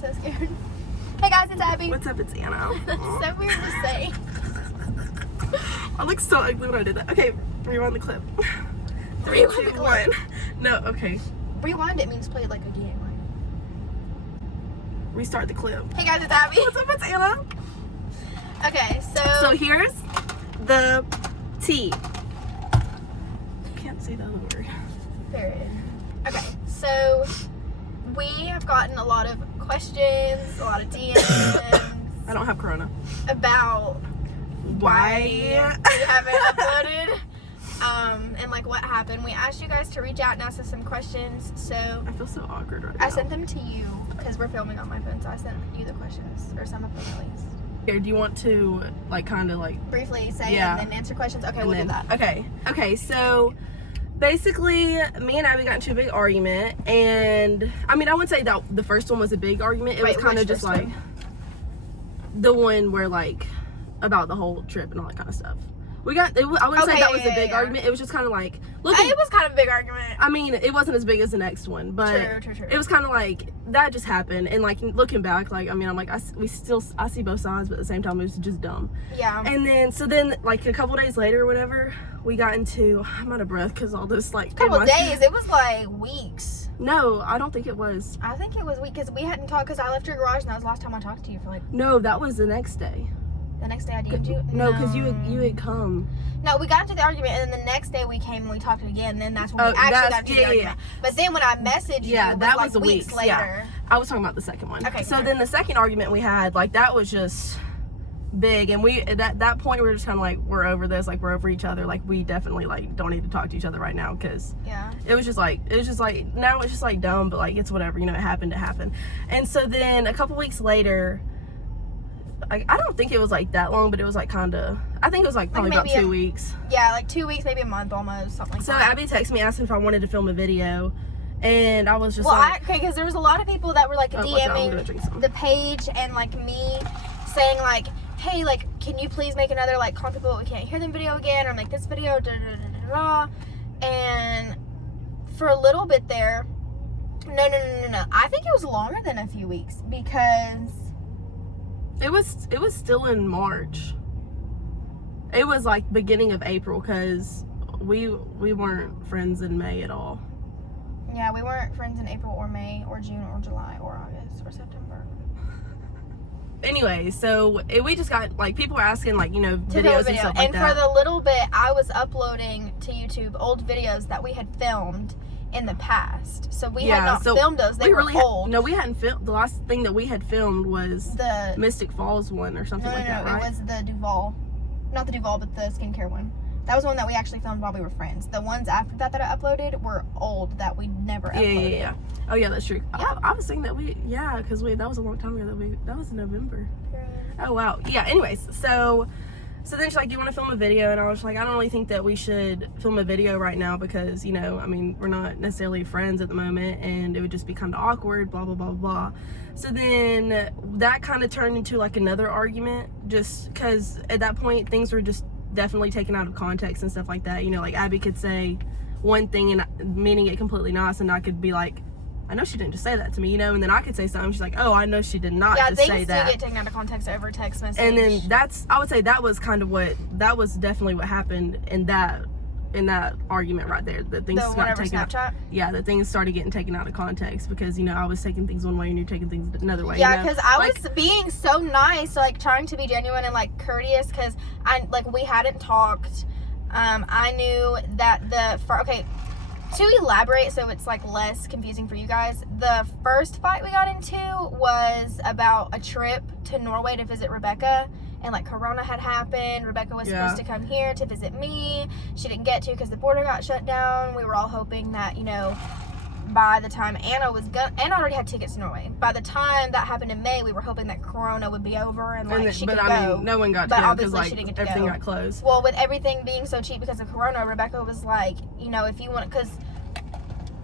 so scared. Hey guys, it's Abby. What's up, it's Anna. That's so weird to say. I look so ugly when I did that. Okay, rewind the clip. 3, 2, 1. No, okay. Rewind it means play it like again. Restart the clip. Hey guys, it's Abby. What's up, it's Anna. Okay, So here's the tea. Can't say the other word. period. Okay, so we have gotten a lot of questions, a lot of DMs I don't have corona. about Why? we haven't uploaded. And like what happened. We asked you guys to reach out and ask us some questions, so I feel so awkward right now. I sent them to you because we're filming on my phone, so I sent you the questions, or some of them at least. Here, do you want to like kind of like Briefly say Yeah. and then answer questions. Okay, and we'll then- do that. Okay, so basically me and Abby got into a big argument, and I mean I wouldn't say that the first one was a big argument. It Wait, was kind of which just first like one? the one where like about the whole trip and all that kind of stuff. I wouldn't say Okay, that was a yeah, big yeah. argument. It was just kind of like looking. It was kind of a big argument. I mean, it wasn't as big as the next one, but True. it was kind of like that just happened. And like looking back, like I mean, I'm like I see both sides, but at the same time, it was just dumb. Yeah. And then like a couple days later or whatever, we got into. I'm out of breath because all this like. Couple days. It was like weeks. No, I don't think it was. I think it was weeks because we hadn't talked because I left your garage and that was the last time I talked to you for like No, that was the next day. the next day I DM'd you. No, because you had come. No, we got into the argument and then the next day we came and we talked again. And then that's when we Oh, actually that's- got into the yeah, argument. But then when I messaged you, Yeah, it was that like was the weeks weeks, later. yeah. I was talking about the second one. Okay, So fine. then the second argument we had, like that was just big, and we at that point we were just kind of like we're over this, like we're over each other, like we definitely like don't need to talk to each other right now because Yeah. it was just like now it's just like dumb, but like it's whatever, you know, it happened. And so then a couple weeks later, I don't think it was like that long, but it was like kind of, I think it was like probably about maybe 2 weeks. Yeah, like 2 weeks, maybe a month almost, something like So that. Abby texted me asking if I wanted to film a video, and I was just Well, like, because there was a lot of people that were like oh, watch out, I'm gonna DMing drink some. the page and like me saying like, hey, like, can you please make another like calling people we can't hear them video again, or make this video, da da da da da. And for a little bit there, no. I think it was longer than a few weeks because It was still in March. It was like beginning of April because we weren't friends in May at all. yeah, we weren't friends in April or May or June or July or August or September. Anyway, so we just got like people were asking like, you know, To film a videos and video. stuff like And that. for the little bit I was uploading to YouTube old videos that we had filmed in the past. So we had not so filmed those. They we were really old. no, we hadn't filmed. The last thing that we had filmed was The Mystic Falls one or something no, like that, right? it was the Duval, not the Duval, but the skincare one. That was one that we actually filmed while we were friends. The ones after that I uploaded were old that we never uploaded. Yeah. Oh yeah, that's true. Yeah. I was thinking that because that was a long time ago that was in November. Oh wow. Yeah, anyways, so then she's like, do you want to film a video? And I was like, I don't really think that we should film a video right now because, you know, I mean, we're not necessarily friends at the moment and it would just be kind of awkward, blah, blah, blah, blah. So then that kind of turned into like another argument just because at that point things were just definitely taken out of context and stuff like that. You know, like Abby could say one thing and meaning it completely not, and I could be like, I know she didn't just say that to me, you know, and then I could say something. She's like, oh, I know she did not Yeah, just say things do that. get taken out of context over text message. And then I would say that was definitely what happened in that argument right there. That things the got whatever taken out. Snapchat. Yeah, that things started getting taken out of context because, you know, I was taking things one way and you're taking things another way. Yeah, you know? because I Like, was being so nice, like trying to be genuine and like courteous, because we hadn't talked. I knew that to elaborate so it's like less confusing for you guys, the first fight we got into was about a trip to Norway to visit Rebecca, and like Corona had happened. Rebecca was supposed to come here to visit me. She didn't get to because the border got shut down. We were all hoping that, you know, by the time Anna already had tickets to Norway. By the time that happened in May, we were hoping that Corona would be over and like she could go. I mean, no one got to But go because obviously like she didn't get to everything go. got closed. Well, with everything being so cheap because of Corona, Rebecca was like, you know, if you want, because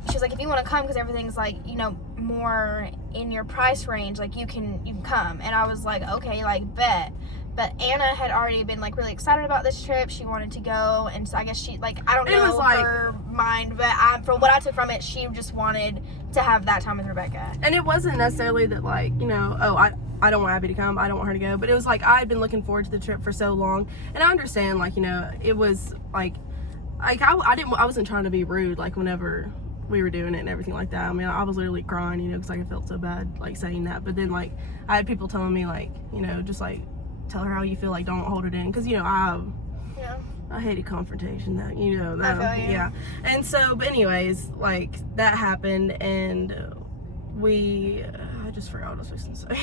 she was like, if you want to come, because everything's like, you know, more in your price range, like you can come. And I was like, okay, like bet. But Anna had already been like really excited about this trip. She wanted to go, and so I guess she like, I don't It was know like- her mind, but from what I took from it, she just wanted to have that time with Rebecca. And it wasn't necessarily that like, you know, oh, I don't want Abby to come, I don't want her to go, but it was like I had been looking forward to the trip for so long, and I understand, like, you know, it was like I wasn't trying to be rude, like, whenever we were doing it and everything like that. I mean, I was literally crying, you know, because like I felt so bad like saying that. But then like I had people telling me like, you know, just like tell her how you feel, like don't hold it in, because you know I hated confrontation, that, you know, that, I feel you. yeah. And so, but anyways, like that happened, and I just forgot what I was supposed to say.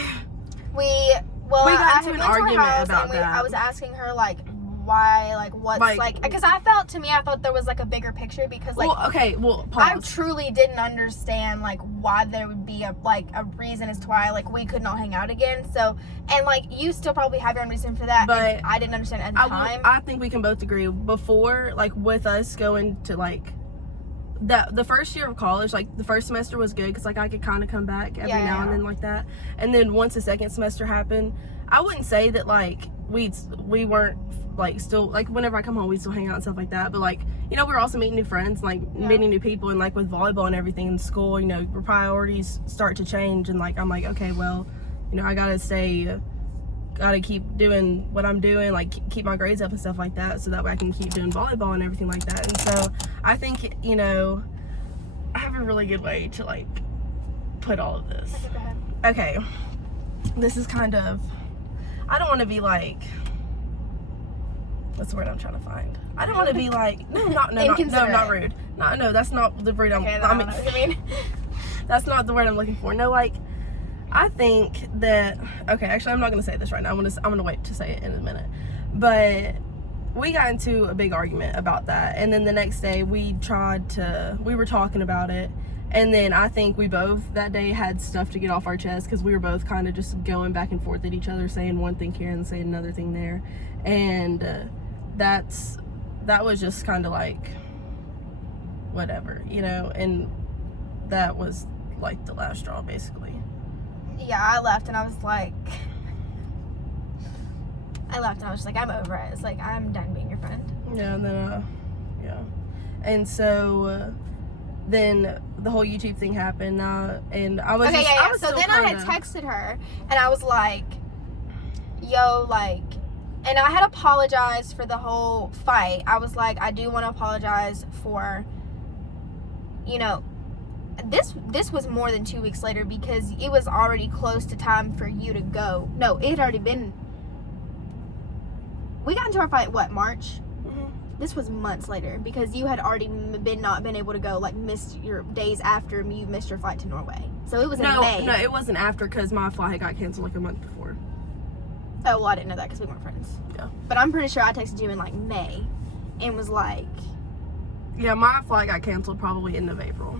We got I into an had went to her argument house about and that. I was asking her like why, like what's like, because I thought there was like a bigger picture, because like I Pause. truly didn't understand like why there would be a reason as to why like we could not hang out again. So, and like you still probably have your own reason for that, But and I didn't understand at the time. I think we can both agree, before, like, with us going to like the first year of college, like the first semester was good because like I could kind of come back every now and then like that, and then once the second semester happened, I wouldn't say that like we weren't like still, like whenever I come home we still hang out and stuff like that, but like, you know, we were also meeting new friends, like meeting new people, and like with volleyball and everything in school, you know, your priorities start to change, and like I'm like, okay, well, you know, I gotta keep doing what I'm doing, like keep my grades up and stuff like that, so that way I can keep doing volleyball and everything like that. And so I think, you know, I have a really good way to like put all of this. Okay, go ahead. Okay, this is kind of, I don't want to be like, what's the word I'm trying to find? I don't want to be like, not rude. No, that's not the word that's not the word I'm looking for. No, like, I think that, okay, actually I'm not going to say this right now. I'm going to wait to say it in a minute. But we got into a big argument about that, and then the next day we were talking about it, and then I think we both that day had stuff to get off our chest, because we were both kind of just going back and forth at each other, saying one thing here and saying another thing there, and that was just kind of like whatever, you know, and that was like the last straw basically. Yeah, I left and I was like, I'm over it. It's like, I'm done being your friend. Yeah, and then, and so, then the whole YouTube thing happened, and I was So then I had texted her, and I was like, yo, like, and I had apologized for the whole fight. I was like, I do want to apologize for, you know, this was more than 2 weeks later, because it was already close to time for you to go. No, it had already been. We got into our fight, what, March? Mm-hmm. This was months later, because you had already not been able to go, like, missed your days after you missed your flight to Norway. So it was in May. No, it wasn't after, because my flight had got canceled like a month before. Oh, well, I didn't know that because we weren't friends. Yeah. But I'm pretty sure I texted you in, like, May and was like... Yeah, my flight got canceled probably end of April.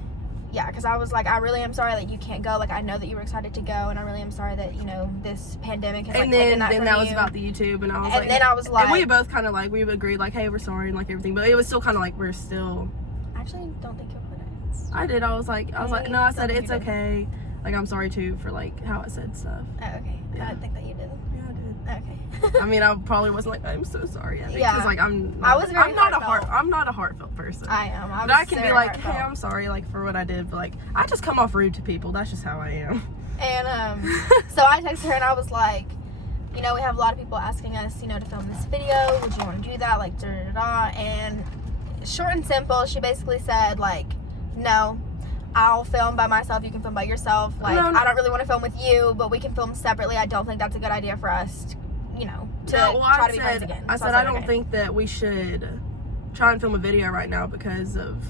Yeah, because I was like, I really am sorry that you can't go. Like, I know that you were excited to go, and I really am sorry that, you know, this pandemic has, like, taken that from you. was about the YouTube, and I was and then I was like... And we both kind of, like, we agreed, like, hey, we're sorry, and, like, everything. But it was still kind of, like, we're still... I actually don't think you put it. I did. I was like, no, I said, it's okay. Like, I'm sorry, too, for, like, how I said stuff. Oh, okay. Yeah. I didn't think that you did. Yeah, I did. Okay. I mean, I probably wasn't like, I'm so sorry. Yeah. Because, like, I'm I was very heartfelt. I'm not a heartfelt person. I am. But I can be like, hey, I'm sorry, like, for what I did. But, like, I just come off rude to people. That's just how I am. And, so I texted her, and I was like, you know, we have a lot of people asking us, you know, to film this video. Would you want to do that? Like, da-da-da-da. And short and simple, she basically said, like, no, I'll film by myself. You can film by yourself. Like, No. I don't really want to film with you, but we can film separately. I don't think that's a good idea for us, you know, to try to be friends again. I So said, I don't okay. think that we should try and film a video right now because of,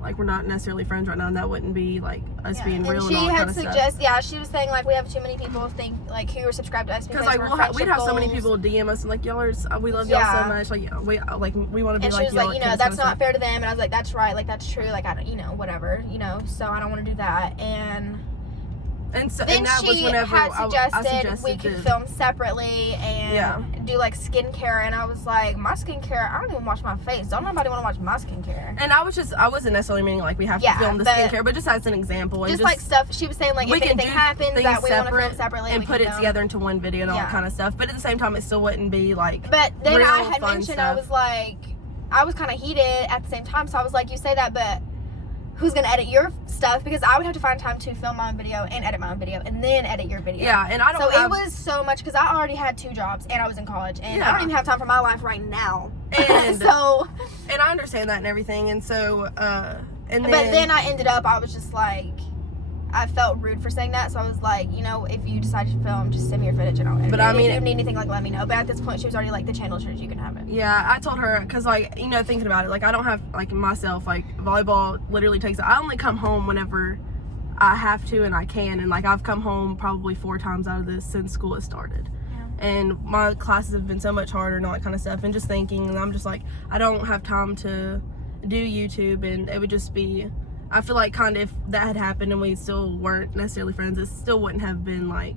like, we're not necessarily friends right now, and that wouldn't be, like, us being real and she and all that had kind of stuff. suggested, yeah, she was saying, like, we have too many people think, like, who are subscribed to us because Because, like, we're we'd have so many friendship people DM us and, like, y'all are, we love y'all so much. Like, we want to be and she like was y'all. like, you know, that's not fair to them. And I was like, that's right. Like, that's true. Like, I don't, you know, whatever, you know, so I don't want to do that. And And so then and that was she whenever had I suggested we could film separately and do like skincare, and I was like, my skincare, I don't even wash my face. Don't nobody want to watch my skincare. And I wasn't necessarily meaning like we have to film the skincare, but just as an example. And just like stuff, she was saying like if anything happens that we want to film separately and put it together into one video and all that kind of stuff. But at the same time, it still wouldn't be like. But then I had mentioned stuff. I was like, I was kind of heated at the same time, so I was like, you say that, but who's gonna edit your stuff? Because I would have to find time to film my own video and edit my own video and then edit your video. Yeah, and I don't. So it was so much because I already had 2 jobs and I was in college and I don't even have time for my life right now. And so. And I understand that and everything, and so and then. But then I ended up. I was just like, I felt rude for saying that, so I was like, you know, if you decide to film, just send me your footage and I'll edit it. I mean, if you need anything, like, let me know. But at this point, she was already like, the channel church, you can have it. Yeah, I told her, because, like, you know, thinking about it, like, I don't have, like, myself, like, volleyball literally takes, I only come home whenever I have to and I can, and, like, I've come home probably 4 times out of this since school has started. Yeah. And my classes have been so much harder and all that kind of stuff, and just thinking, and I'm just like, I don't have time to do YouTube, and it would just be, I feel like kind of if that had happened and we still weren't necessarily friends, it still wouldn't have been like,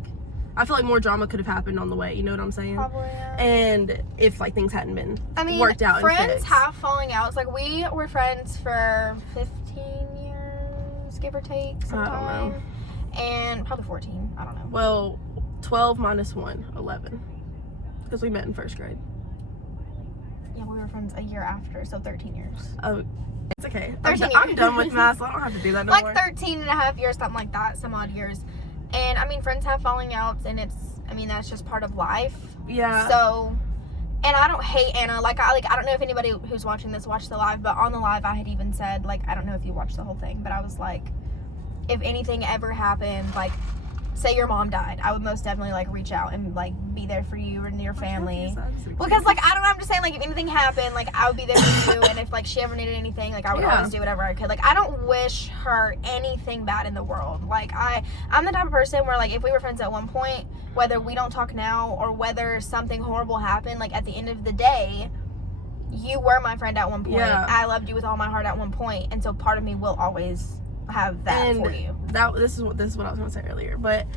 I feel like more drama could have happened on the way, you know what I'm saying? Probably, yeah. And if like things hadn't been worked out. Friends have falling outs. Like we were friends for 15 years, give or take, sometime. I don't know. And probably 14, I don't know. Well, 12 minus 1, 11. Because we met in 1st grade. Yeah, we were friends a year after, so 13 years. Oh, it's okay. 13 years. I'm done with math, so I don't have to do that no more. Like 13 and a half years, something like that, some odd years. And I mean, friends have falling outs, and it's, I mean, that's just part of life. Yeah. So, and I don't hate Anna. Like I don't know if anybody who's watching this watched the live, but on the live I had even said, like, I don't know if you watched the whole thing, but I was like, if anything ever happened, like, say your mom died, I would most definitely like reach out and like be there for you and your family. Because like I don't know, I'm just saying, like, if anything happened, like I would be there for you, and if like she ever needed anything, like I would always do whatever I could. Like I don't wish her anything bad in the world. Like I'm the type of person where like if we were friends at one point, whether we don't talk now or whether something horrible happened, like at the end of the day, you were my friend at one point. Yeah. I loved you with all my heart at one point, and so part of me will always have that for you. This is what I was gonna say earlier. But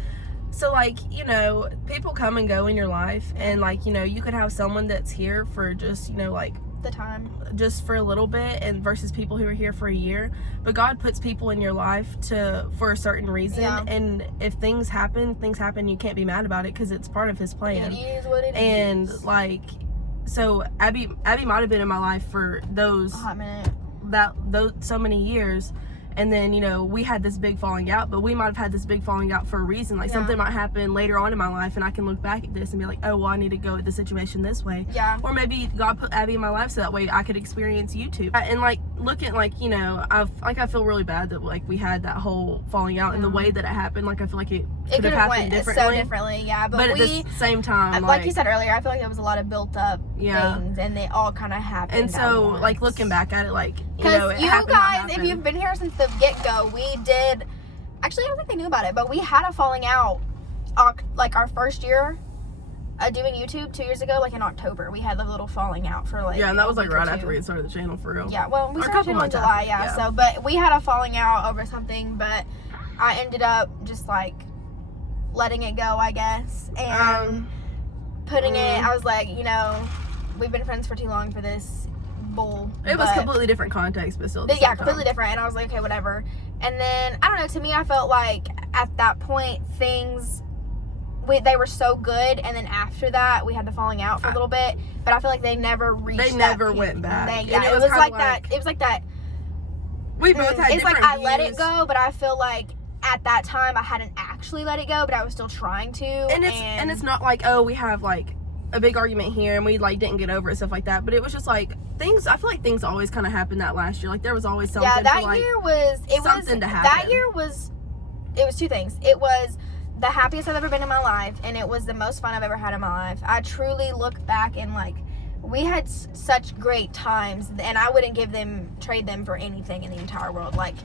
so like, you know, people come and go in your life, and like, you know, you could have someone that's here for just, you know, like the time, just for a little bit, and versus people who are here for a year. But God puts people in your life for a certain reason, and if things happen, you can't be mad about it because it's part of His plan. It is what it is. And like, so Abby might have been in my life for those so many years. And then, you know, we had this big falling out, but we might have had this big falling out for a reason. Like, something might happen later on in my life, and I can look back at this and be like, oh, well, I need to go at the situation this way. Yeah. Or maybe God put Abby in my life so that way I could experience YouTube. And, like, look at, like, you know, I feel really bad that, like, we had that whole falling out, and the way that it happened, like, I feel like it could have happened differently. So differently, yeah. But at the same time, like you said earlier, I feel like there was a lot of built up things, and they all kind of happened. And so, like, looking back at it, like, you know, it you happened, guys, if you've been here since the get-go, we did, actually I don't think they knew about it, but we had a falling out like our first year doing YouTube 2 years ago, like in October. We had a little falling out for like and that was like right after we had started the channel for real. Yeah, well, we started in July, so, but we had a falling out over something, but I ended up just like letting it go, I guess, and putting it, I was like, you know, we've been friends for too long for this bull. It was completely different context, but still completely different, and I was like, okay, whatever. And then I don't know, to me I felt like at that point things they were so good, and then after that we had the falling out for a little bit, but I feel like they never reached they never went back. It was like that, it was like that we both had it's different like I views. let it go, but I feel like at that time I hadn't actually let it go, but I was still trying to. And it's not like, oh, we have like a big argument here and we like didn't get over it, stuff like that. But it was just like things, I feel like things always kind of happened that last year. Like there was always something. Yeah, that to, year was something to happen. That year was, it was 2 things. It was the happiest I've ever been in my life, and it was the most fun I've ever had in my life. I truly look back and like, we had such great times, and I wouldn't trade them for anything in the entire world. Like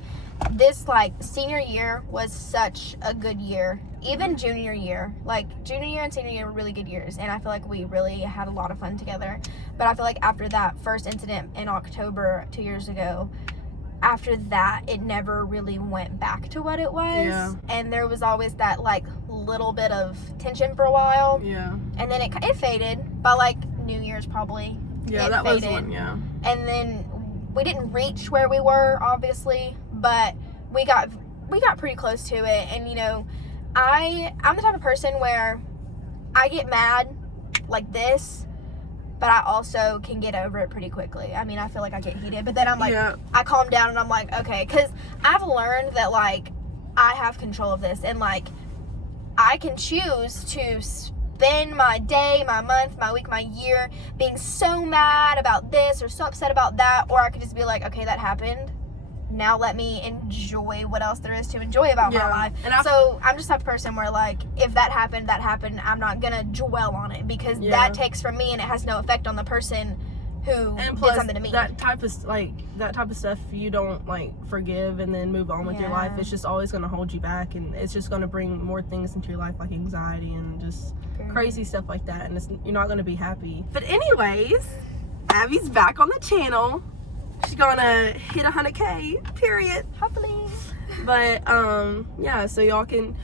this, like senior year was such a good year. Even junior year, like junior year and senior year were really good years, and I feel like we really had a lot of fun together. But I feel like after that first incident in October 2 years ago, after that, it never really went back to what it was. Yeah. And there was always that, like, little bit of tension for a while. Yeah. And then it faded by, like, New Year's probably. Yeah, it that faded. was one, yeah. And then we didn't reach where we were, obviously, but we got pretty close to it. And, you know, I'm the type of person where I get mad like this, but I also can get over it pretty quickly. I mean, I feel like I get heated, but then I'm like, I calm down and I'm like, okay, because I've learned that, like, I have control of this, and, like, I can choose to spend my day, my month, my week, my year being so mad about this or so upset about that, or I could just be like, okay, that happened. Now let me enjoy what else there is to enjoy about my life. And so I'm just that person where, like, if that happened, I'm not gonna dwell on it, because that takes from me and it has no effect on the person who did something to me. That type of stuff you don't, like, forgive and then move on with your life. It's just always gonna hold you back, and it's just gonna bring more things into your life, like anxiety and just crazy stuff like that, and you're not gonna be happy. But anyways, Abby's back on the channel. She's gonna hit 100K, period. Hopefully. But, yeah, so y'all can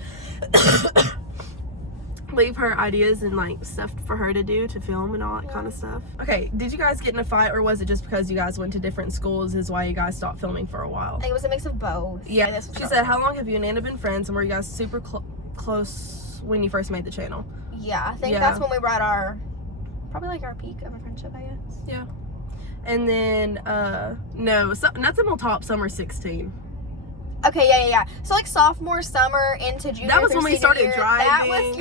leave her ideas and, like, stuff for her to do, to film and all that kind of stuff. Okay, did you guys get in a fight, or was it just because you guys went to different schools is why you guys stopped filming for a while? It was a mix of both. Yeah, she said, how long have you and Anna been friends, and were you guys super close when you first made the channel? Yeah, I think that's when we were at probably like our peak of our friendship, I guess. Yeah. And then, nothing will top summer 16. Okay, yeah. So, like, sophomore summer into junior. That was when we started driving.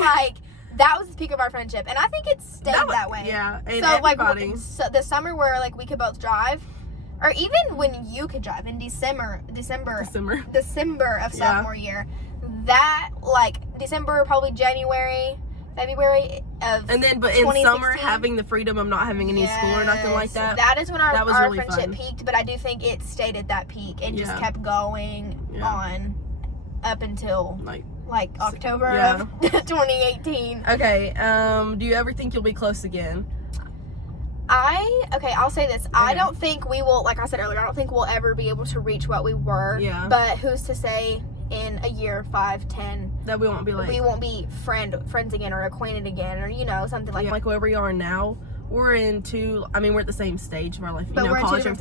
That was the peak of our friendship. And I think it stayed that way. Yeah, and so, everybody. Like, so the summer where, like, we could both drive, or even when you could drive in December of sophomore year, that, like, December, probably January, February of and then, but in summer, having the freedom of not having any school or nothing like that. That is when our really friendship peaked, but I do think it stayed at that peak and just kept going on up until like October of 2018. Okay, do you ever think you'll be close again? I'll say this. Okay. I don't think we will, like I said earlier, I don't think we'll ever be able to reach what we were. Yeah. But who's to say in a year, 5, 10, that we won't be like, we won't be friends again or acquainted again, or, you know, something like that. Like where we are now, we're we're at the same stage of our life, but we're college, in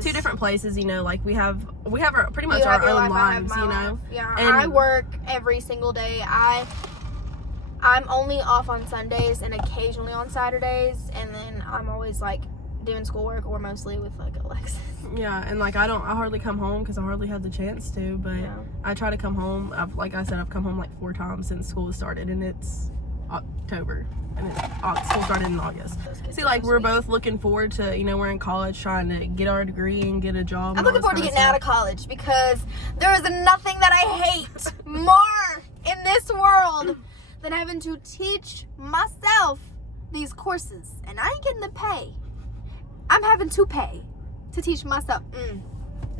two different places, you know, like we have pretty much our own lives, you know. Yeah, and I work every single day. I'm only off on Sundays and occasionally on Saturdays, and then I'm always, like, doing schoolwork, or mostly with, like, Alexis. Yeah, and, like, I hardly come home because I hardly have the chance to, but I try to come home. Like I said, I've come home like 4 times since school started, and it's October, and school started in August. See, like, we're both looking forward to, you know, we're in college trying to get our degree and get a job. I'm looking forward to getting out of college, because there is nothing that I hate more in this world than having to teach myself these courses, and I ain't getting the pay. I'm having to pay to teach myself.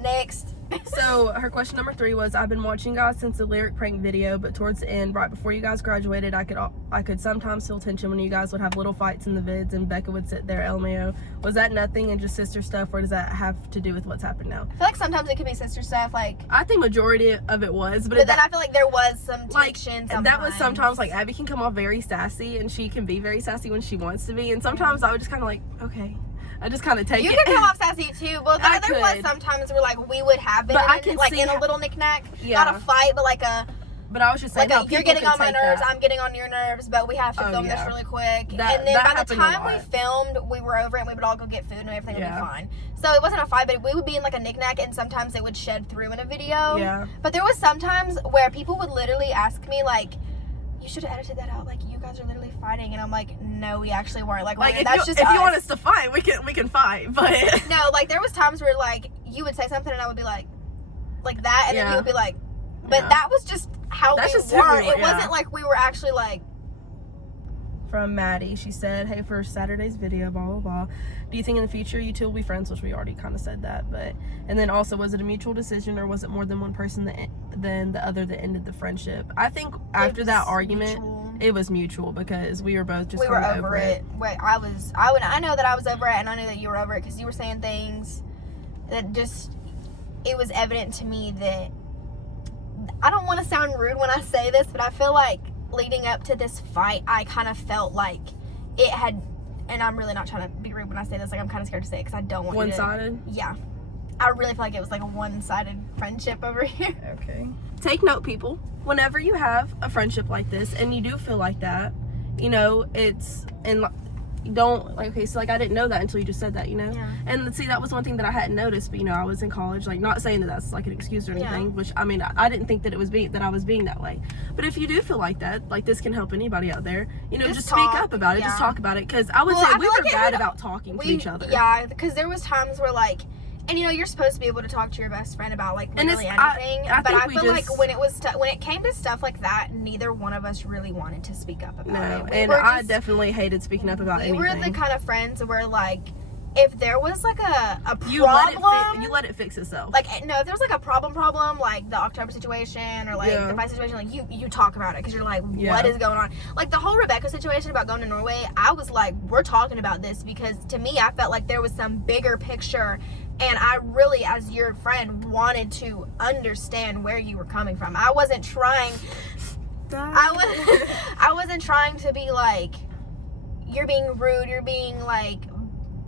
Next. So her question number 3 was, I've been watching you guys since the lyric prank video, but towards the end, right before you guys graduated, I could sometimes feel tension when you guys would have little fights in the vids and Becca would sit there LMAO. Was that nothing and just sister stuff, or does that have to do with what's happened now? I feel like sometimes it could be sister stuff. Like, I think majority of it was, but then I feel like there was some tension. Like, that was sometimes, like, Abby can come off very sassy, and she can be very sassy when she wants to be, and sometimes I would just kind of like, okay. I just kind of take it. You could come off sassy too. Well, there was sometimes where, like, we would have been in a little knick-knack. Not a fight, but like a... But I was just saying, like, you're getting on my nerves, I'm getting on your nerves, but we have to film this really quick. And then by the time we filmed, we were over it, and we would all go get food, and everything would be fine. So it wasn't a fight, but we would be in, like, a knick-knack, and sometimes it would shed through in a video. Yeah. But there was sometimes where people would literally ask me, like, you should have edited that out. Like, you guys are literally fighting, and I'm like, no, we actually weren't. Like that's just if you want us to fight, we can fight. But no, like, there was times where, like, you would say something, and I would be like that, and then you would be like, but that was just how we were. It wasn't like we were actually like. From Maddie, she said, hey, for Saturday's video, blah blah blah, do you think in the future you two will be friends? Which we already kind of said that, but and then also, was it a mutual decision, or was it more than one person than the other that ended the friendship? I think after that argument, it was mutual, because we were both just over it. Wait, I know that I was over it, and I knew that you were over it, because you were saying things that just it was evident to me that, I don't want to sound rude when I say this, but I feel like leading up to this fight, I kind of felt like it had, and I'm really not trying to be rude when I say this, like I'm kind of scared to say it because I don't want One-sided? Yeah. I really feel like it was like a one-sided friendship over here. Okay. Take note, people. Whenever you have a friendship like this and you do feel like that, you know, it's, and don't, like, okay, so like I didn't know that until you just said that, you know? Yeah. And see, that was one thing that I hadn't noticed, but you know, I was in college, like, not saying that that's like an excuse or anything, Yeah. which, I mean, I didn't think that it was that I was being that way. But if you do feel like that, like, this can help anybody out there, you know, just talk, speak up about it, yeah. just talk about it, because I would Well, say I we feel were like it bad had- about talking to each other. Yeah, because there was times where like, and you know, you're supposed to be able to talk to your best friend about like And literally it's- anything. I but think I we feel just- like when it came to stuff like that, neither one of us really wanted to speak up about No, it. and I definitely hated speaking up about anything. We were the kind of friends where like, if there was like a you problem, let it fix itself. like no, if there was like a problem, like the October situation or like Yeah. the fight situation, like you talk about it because you're like, Yeah. what is going on? Like the whole Rebecca situation about going to Norway, I was like, we're talking about this because to me, I felt like there was some bigger picture, and I really, as your friend, wanted to understand where you were coming from. I wasn't trying. I wasn't trying to be like, you're being rude. You're being like.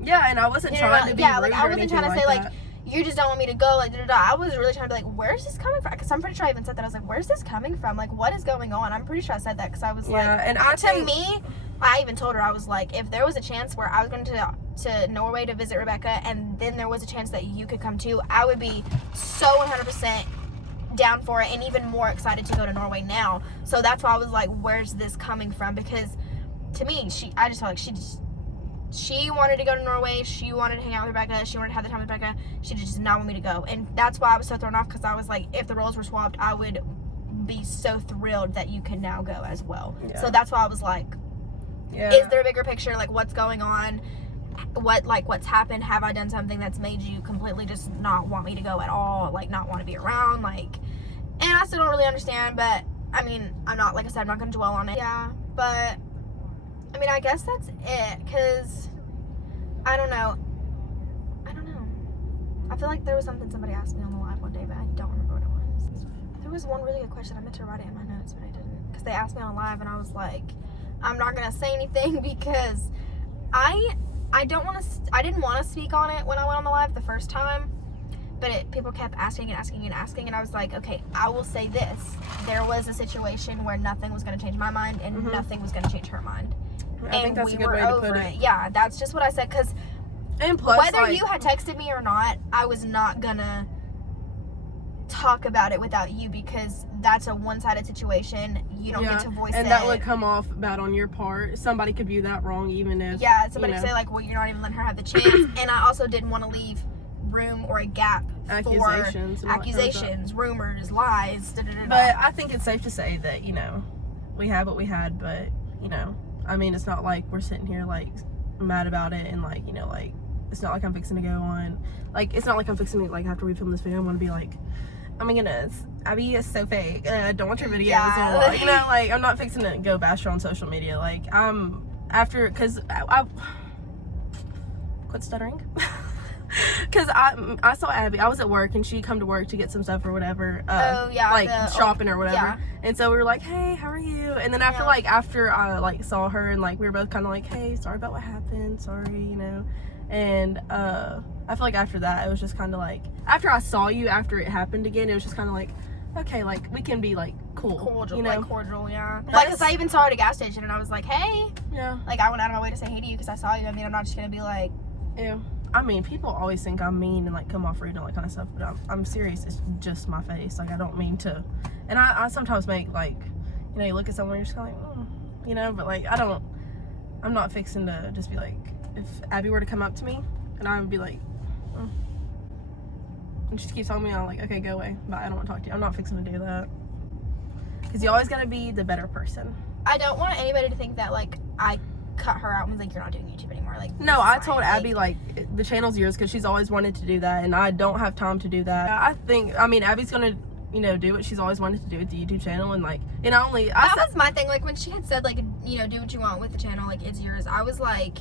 Yeah, and I wasn't You know, trying to be yeah, rude like or I wasn't anything trying to say that. like you just don't want me to go, like da-da-da. I was really trying to be like, where's this coming from? Because I'm pretty sure I even said that. I was like, where's this coming from? Like, what is going on? I'm pretty sure I said that because I was Yeah, like, and to me, I even told her, I was like, if there was a chance where I was going to Norway to visit Rebecca, and then there was a chance that you could come too, I would be so 100% down for it, and even more excited to go to Norway now. So that's why I was like, where's this coming from? Because to me, I just felt like she wanted to go to Norway. She wanted to hang out with Rebecca. She wanted to have the time with Rebecca. She just did not want me to go. And that's why I was so thrown off, because I was like, if the roles were swapped, I would be so thrilled that you can now go as well. Yeah. So that's why I was like, Yeah. is there a bigger picture? Like, what's going on? What's happened? Have I done something that's made you completely just not want me to go at all? Like, not want to be around? Like, and I still don't really understand, but I mean, I'm not, like I said, I'm not going to dwell on it. Yeah, but I mean, I guess that's it, because I don't know. I feel like there was something somebody asked me on the live one day, but I don't remember what it was. There was one really good question. I meant to write it in my notes, but I didn't, because they asked me on live, and I was like, I'm not going to say anything because I didn't want to speak on it when I went on the live the first time, but people kept asking, and I was like, okay, I will say this. There was a situation where nothing was going to change my mind, and nothing was going to change her mind. I think that's a good way to put it. Yeah, that's just what I said, because And plus, whether like, you had texted me or not, I was not gonna talk about it without you, because that's a one-sided situation. You don't get to voice it. and that would come off bad on your part. Somebody could view that wrong, even if somebody could say like, well, you're not even letting her have the chance. And I also didn't want to leave room or a gap accusations, for accusations, rumors, lies, da-da-da-da. But I think it's safe to say that, you know, we had what we had, but, you know, I mean, it's not like we're sitting here like mad about it, and like, you know, like, it's not like I'm fixing to go on, like, it's not like I'm fixing to, like, after we film this video, I'm gonna be like, oh my goodness, Abby is so fake, don't watch your videos, Yeah. or, you know, like, I'm not fixing to go bash her on social media, like, because I quit stuttering. Because I saw Abby, I was at work, and she come to work to get some stuff or whatever, like shopping or whatever, yeah. and so we were like, hey, how are you? And then after I like saw her, and like we were both kind of like, hey, sorry about what happened, sorry, you know. And I feel like after that, it was just kind of like, after I saw you after it happened again, it was just kind of like, okay, like, we can be like cordial, you know, like cordial, yeah. Like, because I even saw her at a gas station, and I was like, hey, yeah, like, I went out of my way to say hey to you because I saw you. I mean, I'm not just gonna be like, yeah. I mean, people always think I'm mean and like come off rude and all that kind of stuff, but I'm serious. It's just my face. Like, I don't mean to. And I sometimes make, like, you know, you look at someone, you're just kind of like, you know, but like, I'm not fixing to just be like, if Abby were to come up to me and I would be like, and she keeps telling me, I'm like, okay, go away, bye, I don't want to talk to you. I'm not fixing to do that. Because you always got to be the better person. I don't want anybody to think that like I cut her out and was like, you're not doing YouTube anymore. Like, no, I told Abby, like, the channel's yours, because she's always wanted to do that, and I don't have time to do that. I mean, Abby's gonna, you know, do what she's always wanted to do with the YouTube channel, and like, and that was my thing. Like, when she had said, like, you know, do what you want with the channel, like, it's yours, I was like,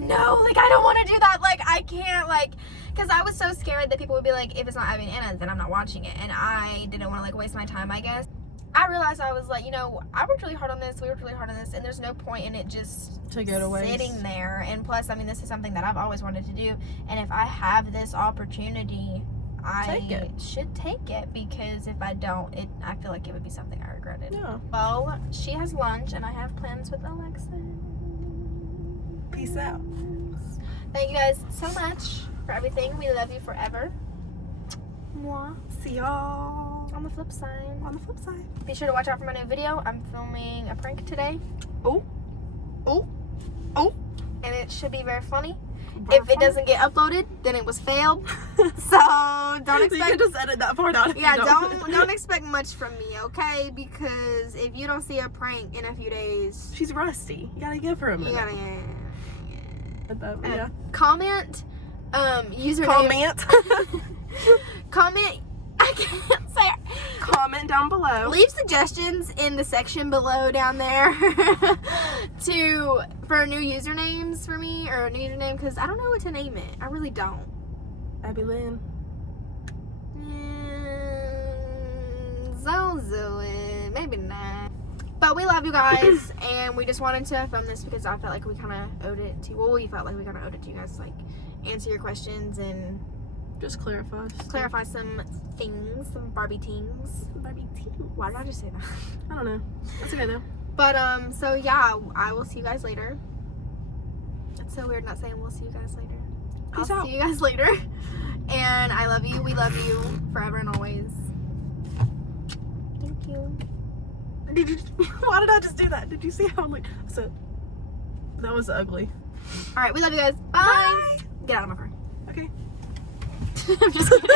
no, like, I don't want to do that. Like, I can't, like, because I was so scared that people would be like, if it's not Abby and Anna, then I'm not watching it. And I didn't want to, like, waste my time, I guess. I realized I was like, you know, I worked really hard on this, we worked really hard on this, and there's no point in it just To go to waste. sitting there. And plus, I mean, this is something that I've always wanted to do. And if I have this opportunity, I should take it, because if I don't, I feel like it would be something I regretted. Yeah. Well, she has lunch, and I have plans with Alexa. Peace out. Thank you guys so much for everything. We love you forever. Mwah. See y'all On the flip side. on the flip side. Be sure to watch out for my new video. I'm filming a prank today. Oh. Oh. Oh. And it should be very funny. If it doesn't get uploaded, then it was failed. So don't You expect. can just edit that part out. If Yeah, you don't expect much from me, okay? Because if you don't see a prank in a few days, She's rusty. You gotta give her a you minute. gotta Yeah. comment. Username. Comment. I can't say. Comment down below. Leave suggestions in the section below down there for new usernames for me, or a new username, because I don't know what to name it. I really don't. Abby Lynn. Zoe, maybe not. But we love you guys, and we just wanted to film this because I felt like we kind of owed it to. Well, we felt like we kind of owed it to you guys, like answer your questions and Just clarify. clarify some things, some Barbie things. Barbie tea. Why did I just say that? I don't know. That's okay though. But so yeah, I will see you guys later. It's so weird not saying we'll see you guys later. Peace I'll out. see you guys later. And I love you. We love you forever and always. Thank you. Why did I just do that? Did you see how like so? That was ugly. All right, we love you guys. Bye. Get out of my car. Okay. I'm just kidding.